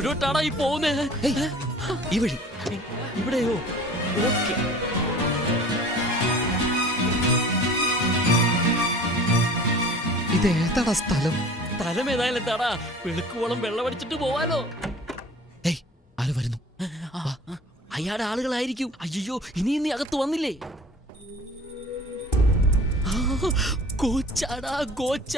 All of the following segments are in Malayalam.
എവിടോട്ടാടാ ഈ പോകുന്നേ? ഈ വഴി. ഇവിടെയോ? ഓക്കെ. ഇത് ഏതാടാ സ്ഥലം? സ്ഥലം ഏതായാലും എന്താടാ, വെളുക്കുവോളം വെള്ളമടിച്ചിട്ട് പോവാലോ. ആര് വരുന്നു? അയാളുടെ ആളുകളായിരിക്കും. അയ്യോ, ഇനി നീ അകത്ത് വന്നില്ലേ? കോച്ചാടാ, കോച്ച.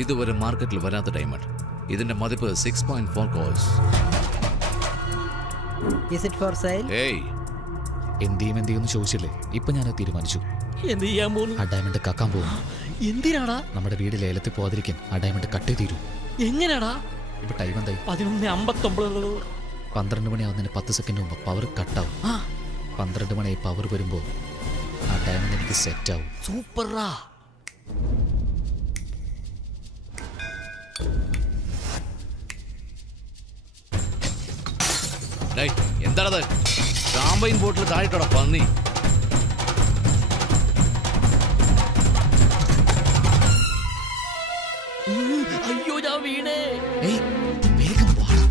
ഇതുവരെ മാർക്കറ്റിൽ വരാത്ത ഡയമണ്ട്. ഇതിന്റെ മതിപ്പ് 6.4 കോഴ്സ്. എന്തെയ്യുമെന്ന് ചോദിച്ചില്ലേ? ഇപ്പൊ ഞാൻ ചോദിച്ചു. എന്ത് ചെയ്യാൻ പോകുന്നു? ആ ഡയമണ്ട് കക്കാൻ പോകും. എന്തിനാടാ? നമ്മുടെ വീട് ലേലത്തിൽ പോകാതിരിക്കാൻ ആ ഡയമണ്ട് കട്ടേ തീരൂ. എങ്ങനെയാടാ? ഇപ്പൊ ടൈം എന്തായി? 11:59. 12 മണിയാവുന്നതിന് 10 സെക്കൻഡ് മുമ്പ് പവർ കട്ടാവും. 12 മണിയായി പവർ വരുമ്പോ ആ ഡയമണ്ട് എനിക്ക് സെറ്റ് ആവും. സൂപ്പറാ. എന്താണത്? ഷാമ്പയിൻ ബോട്ടിൽ താഴെട്ടോടാ പന്നി. അയ്യോ, ഞാൻ വീണേ. വേഗം വാടാ.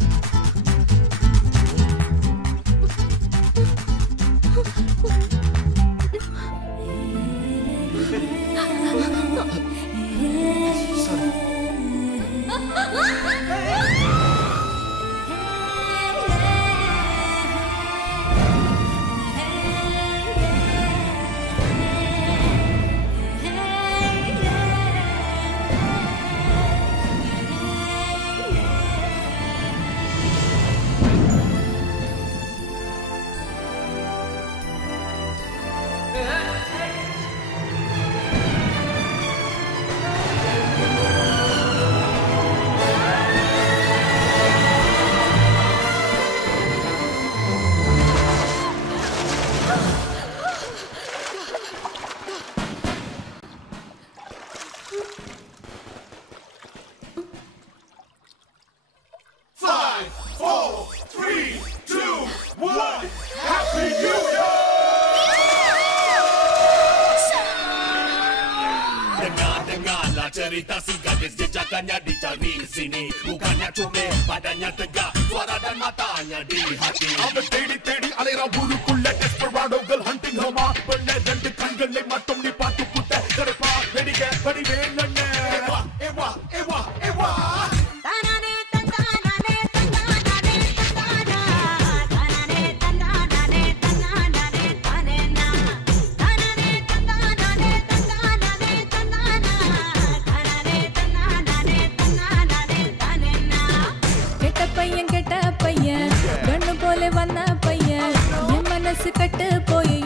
Cerita si gadis jejakannya dicari sini. Bukannya comel, badannya tegak, suara dan matanya di hati. அவன் தேடி தேடி அலைறான் ஊருக்குள்ள desperado girl hunting her ma. பெண்ணே ரெண்டு கண்களை மட்டும் நீ பார்த்து புட்ட கருப்பா வெடிக்க வடிவேலண்ணே. ஏவா ஏவா ஏவா ஏவா വന്ന പയ്യൻ എൻ മനസ്സ് കട്ട് പോയി.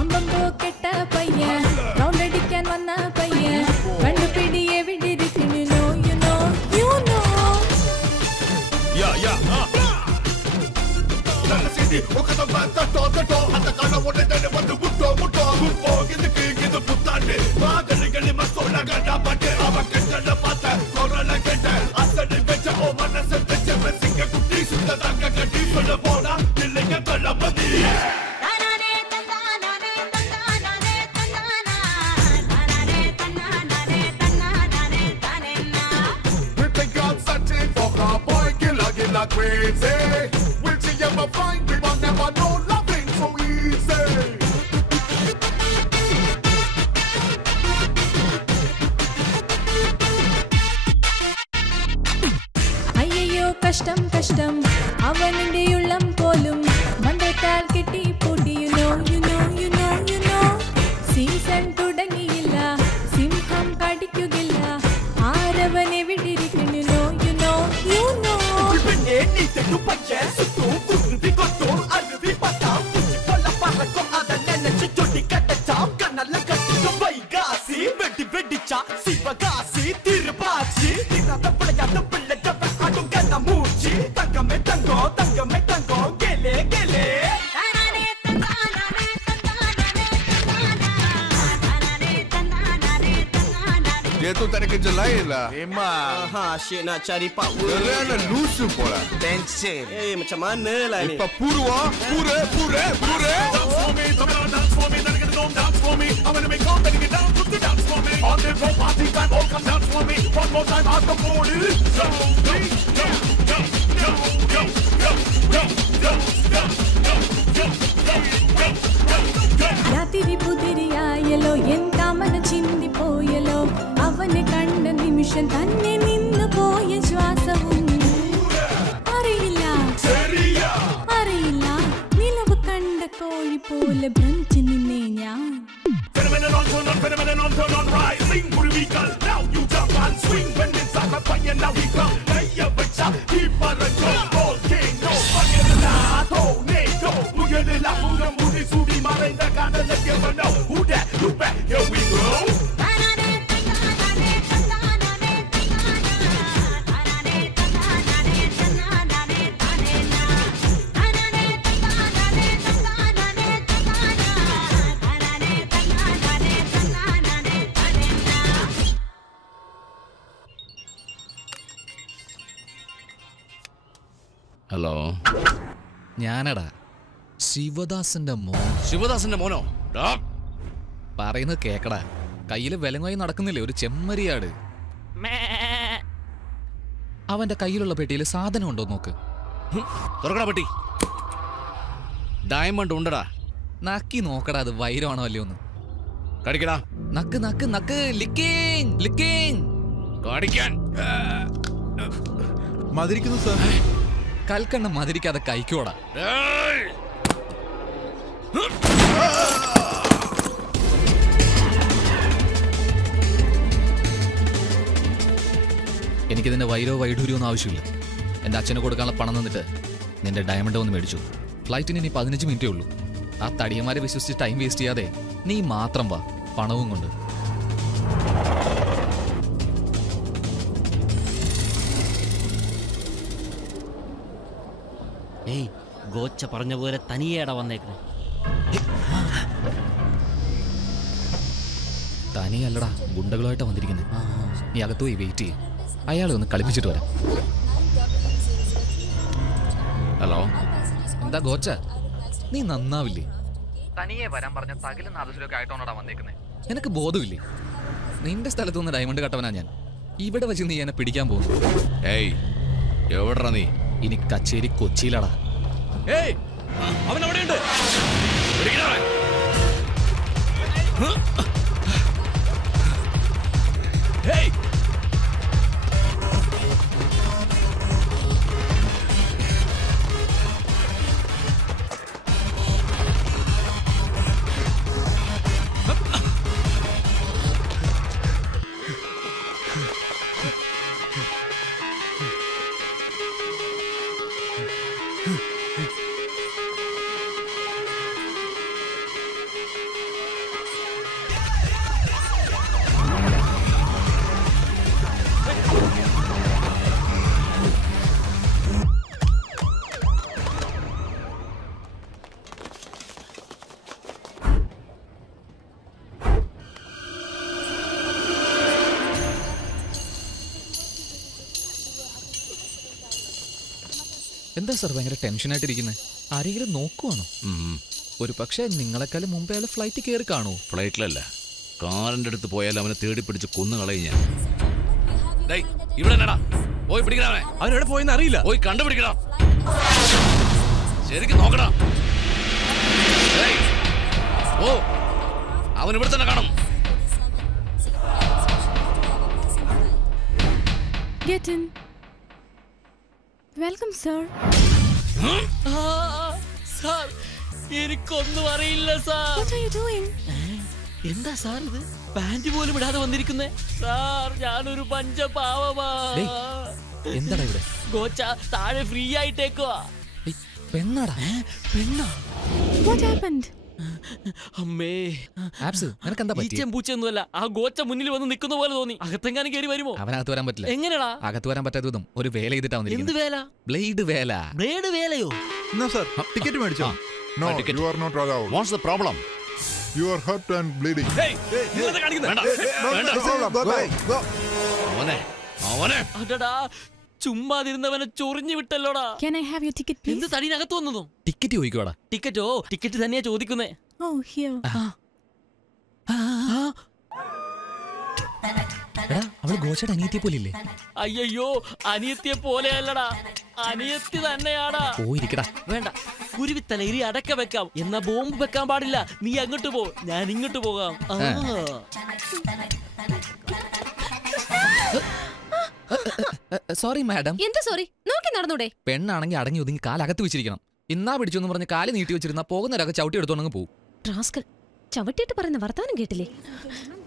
അമ്പമ്പോ കെട്ട പയ്യൻ റൗണ്ട് അടിക്കാൻ വന്ന പയ്യൻ കണ്ടുപിടി എവിടിരിക്കുന്നു. Crazy. Will she ever find me? But never know loving so easy. അയ്യോ കഷ്ടം കഷ്ടം അവന്റെ ഉള്ളം പോലും മന്ത്രത്താൽ കെട്ടി പൂട്ടി. സീസൺ തുടങ്ങിയില്ല, സിംഹം കടിക്കുകില്ല, ആരവനെ വിടിരിക്കുന്നു. Anything to purchase, to good, we got all, and we Dia tu tak ada kerja lain lah. Memang. Asyik nak cari power. Kerana lusu pula. Bensin. Macam mana lah ni? Pura. Dance for me, dance for me, then get it on, dance for me. I'm gonna make up and get down, put the dance for me. On the floor, party time, all come dance for me. One more time, out the body. రాత్రి పుదిరియాయలో ఎంత మన చిందిపోయలో అవని కండ నిమిషం తన్నే నిన్ను పోయే శ్వాసవు അറിയില്ല നിലവ് കണ്ട കോഴി പോലെ ഭ്രമിച്ച് നിന്നേ ഞാൻ Phenomenon on, turn on, rise. Sing for the weekend. Now you jump and swing. When it's like a fire, now we come. Hey, ya bitcha, keep on the go. All king, no fucking la. Tornado, look at the la. Who the moody, sudi, marenda, gonna let you know. Who that? Look back, here we go. Hello, ഞാനടാ ശിവദാസന്റെ മോൻ. ശിവദാസന്റെ മോനോ? പറയുന്നത് കേക്കടാ. കയ്യില് വിലങ്ങായി നടക്കുന്നില്ലേ ഒരു ചെമ്മരിയാട്. അവന്റെ കയ്യിലുള്ള പെട്ടിയിൽ സാധനം ഉണ്ടോ നോക്ക്. തുറക്കടാ പെട്ടി. ഡയമണ്ട് ഉണ്ടടാ. നക്കി നോക്കടാ, അത് വൈരമാണോ അല്ലയോ ഒന്ന്. കടിക്കടാ. നക്ക് നക്ക് നക്ക്. ലിക്കിങ് ലിക്കിങ്. കടിക്കാൻ. മതിരിക്കുന്നു സാർ. കൽക്കണ്ണ മതിരിക്കാതെ കഴിക്കോടാ. എനിക്കിതിന്റെ വൈരോ വൈഡൂര്യോ ഒന്നും ആവശ്യമില്ല. എൻ്റെ അച്ഛന് കൊടുക്കാനുള്ള പണം തന്നിട്ട് നിന്റെ ഡയമണ്ട് ഒന്ന് മേടിച്ചു. ഫ്ലൈറ്റിന് ഇനി 15 മിനിറ്റേ ഉള്ളൂ. ആ തടിയന്മാരെ വിശ്വസിച്ച് ടൈം വേസ്റ്റ് ചെയ്യാതെ നീ മാത്രം വാ പണവും കൊണ്ട്. ഏയ്, ഗോച്ച പറഞ്ഞ പോലെ തനിയേടാ വന്നേക്കണേ. തനിയല്ലടാ, ഗുണ്ടകളുമായിട്ട് വന്നിരിക്കുന്നത്. നീ അകത്ത് പോയി വെയിറ്റ് ചെയ്യും. അയാളെ ഒന്ന് കളിപ്പിച്ചിട്ട് വരാം. ഹലോ, എന്താ ഗോച്ച, നീ നന്നാവില്ലേ? തനിയെ വരാൻ പറഞ്ഞ തകിലും നാദസ്വരമൊക്കെ ആയിട്ടോണോടാ വന്നേക്കുന്നത്. നിനക്ക് ബോധമില്ലേ? നിന്റെ സ്ഥലത്ത് നിന്ന് ഡയമണ്ട് കട്ടവനാ ഞാൻ. ഇവിടെ വെച്ച് നീ എന്നെ പിടിക്കാൻ പോകുന്നു. ഏയ് എവിടാ നീ? ഇനി കച്ചേരി കൊച്ചിയിലാടാ. ഏയ്, അവൻ അവിടെയുണ്ട്. ഏയ്, എന്താ സാർ ഭയങ്കര ടെൻഷനായിട്ടിരിക്കുന്നത്? ആരെങ്കിലും നോക്കുവാണോ? ഒരു പക്ഷേ നിങ്ങളെക്കാളും മുമ്പേ അയാൾ ഫ്ലൈറ്റ് കയറി കാണുമോ? ഫ്ലൈറ്റിലല്ല, കാറിന്റെ അടുത്ത് പോയാൽ അവനെ തേടി പിടിച്ച് കൊന്നു കളയും ഞാൻ. ഇവിടെ പോയി പിടിക്കണേ. അവനെവിടെ പോയെന്ന് അറിയില്ല. പോയി കണ്ടുപിടിക്കണം. ശരിക്കും നോക്കണം. ഓ, അവൻ ഇവിടെ തന്നെ കാണും. Get in. Welcome, sir. Sir, എനിക്കൊന്നും അറിയില്ല sir. What are you doing? എന്താ സാർ ഇത്? പാന്റ് പോലും ഇടാതെ വന്നിരിക്കുന്നേ സാർ. ഞാനൊരു പഞ്ചപാവമാ. എന്താടാ ഇവിടെ? ഗോച്ച താഴെ ഫ്രീ ആയിട്ടേക്കുവാ. പെണ്ണാടാ. പെണ്ണാ? What happened? അമ്മേ, ആപ്സ് നിനക്കെന്താ പറ്റി? പൂച്ചയൊന്നുമല്ല, ആ ഗോച്ച മുന്നിൽ വന്ന് നിൽക്കുന്ന പോലെ തോന്നി. അകത്തെങ്ങാനും കയറി വരുമോ? അവനകത്ത് വരാൻ പറ്റില്ല. എങ്ങനെടാ അകത്ത് വരാൻ പറ്റാത്തതും ഒരു വേല ചെയ്തിട്ടാ എന്ത് വന്നിരിക്കുന്നത്. വേല? ബ്ലേഡ് വേല. ബ്ലേഡ് വേലയോ? No sir, ticket മേടിച്ചോ? No, ticket. you are not allowed. What's the problem? You are hurt and bleeding. അടടാ ചുമ്മാതിരുന്നവനെ ചൊറിഞ്ഞു വിട്ടല്ലോടാ. Can I have your ticket, please? എന്ത് തടിനകത്ത് വന്നതോ? ടിക്കറ്റ് ചോദിക്കുവാടാ. ടിക്കറ്റോ? ടിക്കറ്റ് തന്നെയാ ചോദിക്കുന്നേ. Oh, here. എടാ അവള് ഗോച്ചയുടെ അനിയത്തിയെ പോലില്ലേ? അയ്യോ അനിയത്തിയെ പോലെയല്ലടാ, അനിയത്തി തന്നെയാടാ. പോയിരിക്കടാ. വേണ്ട, കുരുവിത്തലയിരി അടക്ക വെക്കാം, എന്നാ ബോംബ് വെക്കാൻ പാടില്ല. നീ അങ്ങോട്ട് പോ, ഞാൻ ഇങ്ങോട്ട് പോകാം. Sorry madam. എന്താ സോറി? നോക്കി നടന്നൂടെ? പെണ്ണാണെങ്കിൽ അടങ്ങി ഒതുങ്ങി കാലകത്ത് വെച്ചിരിക്കണം. ഇന്നാ പിടിച്ചെന്ന് പറഞ്ഞ് കാല് നീട്ടി വെച്ചിരുന്ന പോകുന്നവരൊക്കെ ചവിട്ടി എടുത്തോണ്ടങ്ങ് പോകും. റാസ്കൽ, ചവിട്ടിയിട്ട് പറയുന്ന വർത്താനം കേട്ടില്ലേ?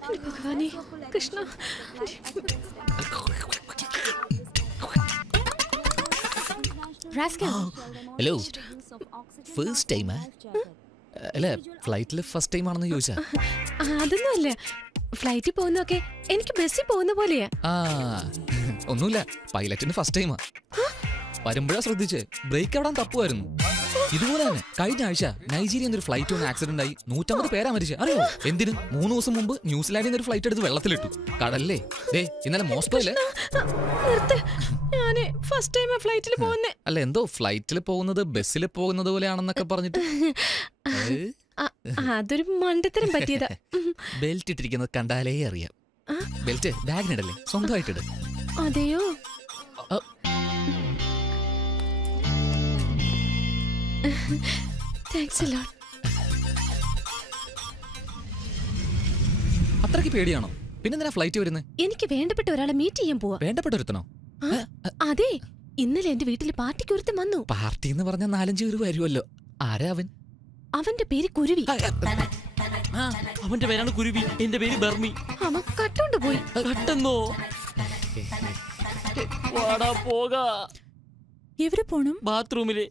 ഭഗവാനേ കൃഷ്ണ. ഹലോ, ഫസ്റ്റ് ടൈമാ? അല്ല, ഫ്ലൈറ്റിൽ ഫസ്റ്റ് ടൈം ആണെന്ന് ചോദിച്ചാ? അതൊന്നും അല്ല, ഫ്ലൈറ്റിൽ പോകുന്നൊക്കെ എനിക്ക് ബസ്സിൽ പോകുന്ന പോലെയാ. ഒന്നുമില്ല, പൈലറ്റിന് ഫസ്റ്റ് ടൈമാ. വരുമ്പോഴാ ശ്രദ്ധിച്ച് ബ്രേക്ക് എവിടാൻ തപ്പുമായിരുന്നു. ഇതുപോലെ തന്നെ കഴിഞ്ഞ ആഴ്ച നൈജീരിയ ഒരു ഫ്ലൈറ്റ് ഒന്ന് ആക്സിഡന്റ് ആയി 150 പേരാ മരിച്ചത്. അറിയോ എന്തിന്? 3 ദിവസം മുമ്പ് ന്യൂസിലാൻഡിൽ നിന്ന് ഒരു ഫ്ലൈറ്റ് എടുത്ത് വെള്ളത്തിലിട്ടു. കടല്ലേ ഇന്നലെ മോസ്കോയിലെ. അല്ല, എന്തോ ഫ്ലൈറ്റിൽ പോകുന്നത് ബസ്സിൽ പോകുന്നത് പോലെയാണെന്നൊക്കെ പറഞ്ഞിട്ട് അതൊരു മണ്ടത്തരം പറ്റിയതാ. ബെൽറ്റ് ഇട്ടിരിക്കുന്നത് കണ്ടാലേ അറിയാം. ബെൽറ്റ് ബാഗിനിടല്ലേ, സ്വന്തമായിട്ടിട്. അതെയോ? അത്രയ്ക്ക് പേടിയാണോ? പിന്നെന്തിനാ ഫ്ലൈറ്റ് വരുന്നത്? എനിക്ക് വേണ്ടപ്പെട്ട ഒരാളെ മീറ്റ് ചെയ്യാൻ പോവാ. വേണ്ടപ്പെട്ടൊരുത്തനോ? അതെ, ഇന്നലെ എന്റെ വീട്ടിൽ പാർട്ടിക്ക് ഒരുത്തൻ വന്നു. പാർട്ടി എന്ന് പറഞ്ഞാൽ 4-5 പേര് വരുമല്ലോ. ആരാ അവൻ? അവന്റെ പേര് കുരുവി. അവന്റെ പേരാണ് കുരുവി, എന്റെ പേര് ബർമി. അവൻ കട്ടോണ്ട് പോയി. കട്ടെന്നോ? വാടാ പോകാ. എവിടെ പോണം? ബാത്റൂമില്.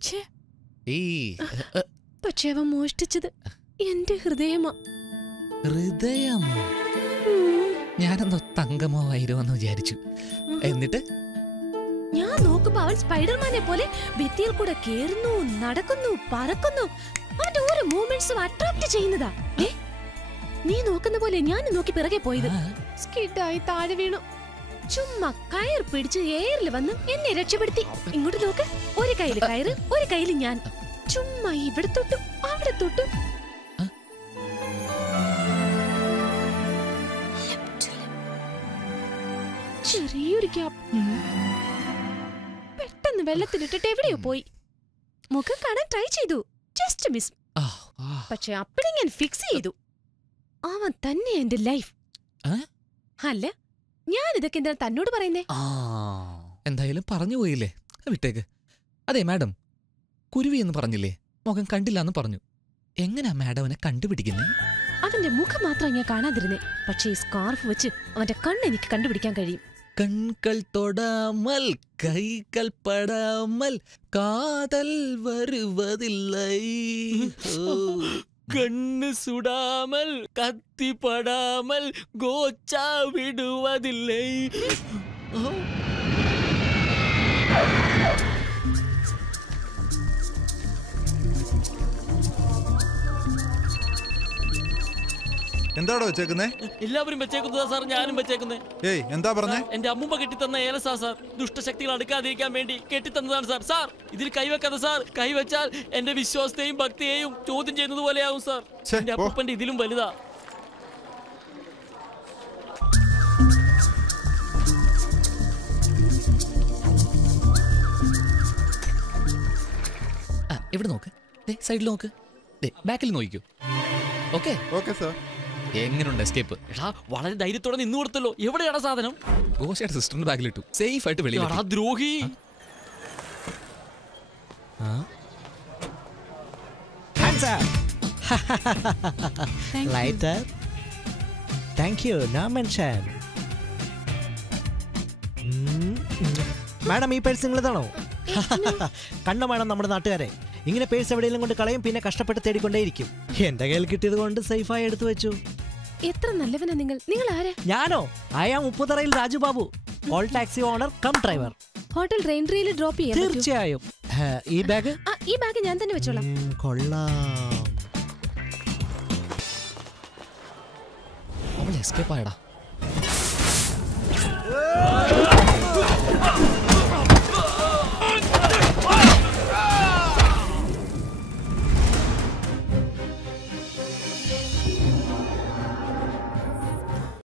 പക്ഷെ അവൻ മോഷ്ടിച്ചത് എന്റെ ഹൃദയമാ. ഹൃദയം? ഞാനെന്തോ തങ്കമോ വൈരമെന്ന് വിചാരിച്ചു. എന്നിട്ട് ഞാൻ നോക്കുമ്പോ അവൻ സ്പൈഡർമാനെ പോലെ ഭിത്തിയിൽ കൂടെ കേറുന്നു, നടക്കുന്നു, പറക്കുന്നു. അവന്റെ ഓരോ മൂവ്മെന്റ്സും അട്രാക്ട് ചെയ്യുന്നതാ. നീ നോക്കുന്ന പോലെ ഞാൻ നോക്കി പിറകെ പോയത്. സ്കിഡായി താഴെ വീണു. ചുമ്മാ കയർ പിടിച്ച് എയറിൽ വന്ന് എന്നെ രക്ഷപ്പെടുത്തി. ഇങ്ങോട്ട് നോക്ക്, ഒരു കയ്യില് കയറ്, ഒരു കയ്യില് ഞാൻ. ചുമ്മാ ഇവിടെ തൊട്ടു അവിടെ തൊട്ടു. ചെറിയൊരു ഗ്യാപ്പ്. പെട്ടെന്ന് വെള്ളത്തിലിട്ടിട്ട് എവിടെയോ പോയി. മുഖം കാണാൻ ട്രൈ ചെയ്തു, ജസ്റ്റ് മിസ്. പക്ഷെ അപ്പഴേ ഞാൻ ഫിക്സ് ചെയ്തു, അവൻ തന്നെ എന്റെ ലൈഫ്. അല്ല, ഞാൻ ഇതൊക്കെ എന്താ തന്നോട് പറയുന്നേ? എന്തായാലും പറഞ്ഞു പോയില്ലേ, വിട്ടേക്ക്. അതെ മാഡം, കുരുവി എന്ന് പറഞ്ഞില്ലേ, മുഖം കണ്ടില്ല എന്ന് പറഞ്ഞു. എങ്ങനാ മാഡം അവനെ കണ്ടുപിടിക്കുന്നേ? അവന്റെ മുഖം മാത്രം ഞാൻ കാണാതിരുന്നേ, പക്ഷേ ഈ സ്കാർഫ് വെച്ച് അവന്റെ കണ്ണ് എനിക്ക് കണ്ടുപിടിക്കാൻ കഴിയും. കൺകൾ തൊടാമൽ കൈകൾ പടാമൽ കാതൽ വരുവതില്ലേ, കണ്ണ് സുടാമൽ കത്തിപ്പടാമൽ ഗോച്ച വിടുവതില്ലേ. എന്താടോ വെച്ചേക്കുന്നേ? എല്ലാവരും വെച്ചേക്കുന്നതാ സാർ, ഞാനും വെച്ചേക്കുന്നേ. ഏയ്, എന്താ പറഞ്ഞേ? എന്റെ അമ്മൂമ്മ കെട്ടിത്തന്ന ഏലസാ സാർ. ദുഷ്ടശക്തികൾ അടുക്കാതിരിക്കാൻ വേണ്ടി കെട്ടിത്തന്നതാണ് സാർ. സാർ, ഇതിൽ കൈവെക്കാതെ സാർ. കൈവച്ചാൽ എന്റെ വിശ്വാസത്തെയും ഭക്തിയെയും ചോദ്യം ചെയ്യുന്നത് പോലെയാവും സാർ. എന്റെ അപ്പൂപ്പന്റെ ഇതിലും വലുതാ. ഇവിടെ നോക്ക്, സൈഡിൽ നോക്ക്, ബാക്കിൽ നോക്കിക്കോ. Okay okay sir. എങ്ങനെയുണ്ട് എസ്കേപ്പ്? എടാ, വളരെ ധൈര്യത്തോടെ നിന്ന് കൊടുത്തല്ലോ. എവിടെയാടാ സാധനം? ഗോശയുടെ സിസ്റ്ററിന്റെ ബാഗിലിട്ടു, സേഫ് ആയിട്ട് വെളിയിൽ. ദ്രോഹി. Lighter. Thank you. No mention. Madam, ഈ പേഴ്സ് നിങ്ങളതാണോ? കണ്ടോ മാഡം, നമ്മുടെ നാട്ടുകാരെ ഇങ്ങനെ പേഴ്സ് എവിടെയെങ്കിലും കൊണ്ട് കളയും, പിന്നെ കഷ്ടപ്പെട്ട് തേടിക്കൊണ്ടേയിരിക്കും. എന്റെ കയ്യിൽ കിട്ടിയത് കൊണ്ട് സേഫായി എടുത്തു വെച്ചു. എത്ര നല്ലവനാ നിങ്ങൾ. നിങ്ങൾ ആരാ? ഞാനോ? I am ഉപ്പുതറയിൽ Raju Babu, all taxi owner cum driver. Hotel റെയിൻട്രിയിൽ ഡ്രോപ്പ് ചെയ്യാൻ പറ്റുമോ? തീർച്ചയായും. ഈ ബാഗ്? ഈ ബാഗ് ഞാൻ തന്നെ വെച്ചോളാം. കൊള്ളാം. എസ്കേപ്പ് ആയടാ.